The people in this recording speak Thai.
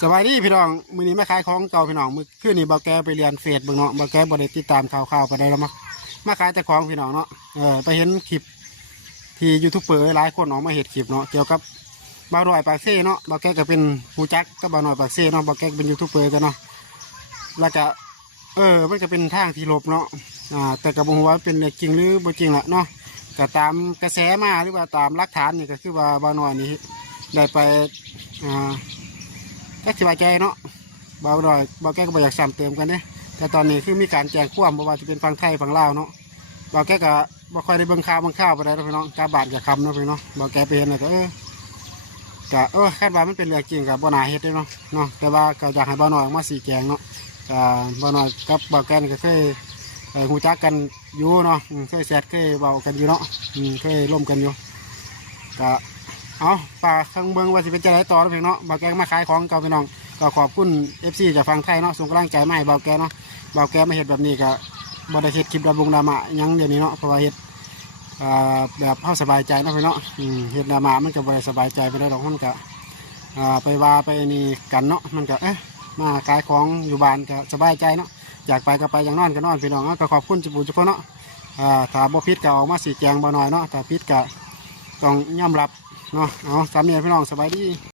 สวัสดีพี่น้องมื้อนี้มาขายของเก่าพี่น้องมื้อคืนนี้บ่าวแกไปเรียนเฟซเบิ่งเนาะบ่าวแกบ่ได้ติดตามข่าวๆไปได้แล้วมาขายแต่ของพี่น้องเนาะไปเห็นคลิปที่ยูทูบเบอร์หลายคนออกมาเฮ็ดคลิปเนาะเกี่ยวกับบ่าวน้อยปากเซ่เนาะบ่าวแกก็เป็นผู้จักกับบ่าวน้อยปากเซ่เนาะบ่าวแกเป็นยูทูบเบอร์กันเนาะแล้วก็มันก็เป็นทางที่ลบเนาะแต่ก็บ่ฮู้ว่าเป็นเรื่องจริงหรือบ่จริงล่ะเนาะก็ตามกระแสมาหรือว่าตามหลักฐานนี่ก็คือว่าบ่าวน้อยนี่ได้ไปก็สบายใจเนาะเบาหน่อยเบาแก้ก็บ่อยากซ้ำเติมกันเนี่ยแต่ตอนนี้คือมีการแจ้งความบ่ว่าจะเป็นฝั่งไทยฝั่งลาวเนาะเบาแก้ก็บ่ค่อยได้เบิ่งข่าวไปได้พี่น้องกาบาดกับคำเนาะพี่น้องเบาแก้ไปเห็นแล้วก็คาดว่ามันเป็นเรื่องจริงกับบ่น่าเฮ็ดเนาะแต่ว่าก็อยากให้เบาหน่อยมาสีแกงเนาะเบาหน่อยกับเบาแก้ก็เคยหูจักกันอยู่เนาะเคยแซดเคยเบากันอยู่เนาะเคยร่วมกันอยู่ก็เอาปลาข้างเบิ้งว่าสิเป็นจะไหนต่อแล้วพี่เนาะเบาแกมาขายของเก่าพี่น้องก็ขอบคุณ FC จากฝั่งไทยเนาะส่งกำลังใจมาให้เบาแกเนาะเบาแกมาเห็ดแบบนี้ก็บ่ได้เห็ดคลิประบงดราม่ายังเดี๋ยวนี้เนาะเพราะว่าเห็ดแบบเฮาสบายใจเนาะพี่เนาะเห็ดดราม่ามันก็บ่ได้สบายใจไปได้ดอกมันก็ไปว่าไปนี่กันเนาะมันก็มาขายของอยู่บ้านก็สบายใจเนาะอยากไปก็ไปอย่างนอนก็นอนพี่น้องก็ขอบคุณจุบุจุพเนาะถ้าบ่ผิดก็ออกมาสีแจงบ่หน่อยเนาะถ้าผิดก็ต้องยอมรับเนาะเอาสามเนียพี่น้องสบายดี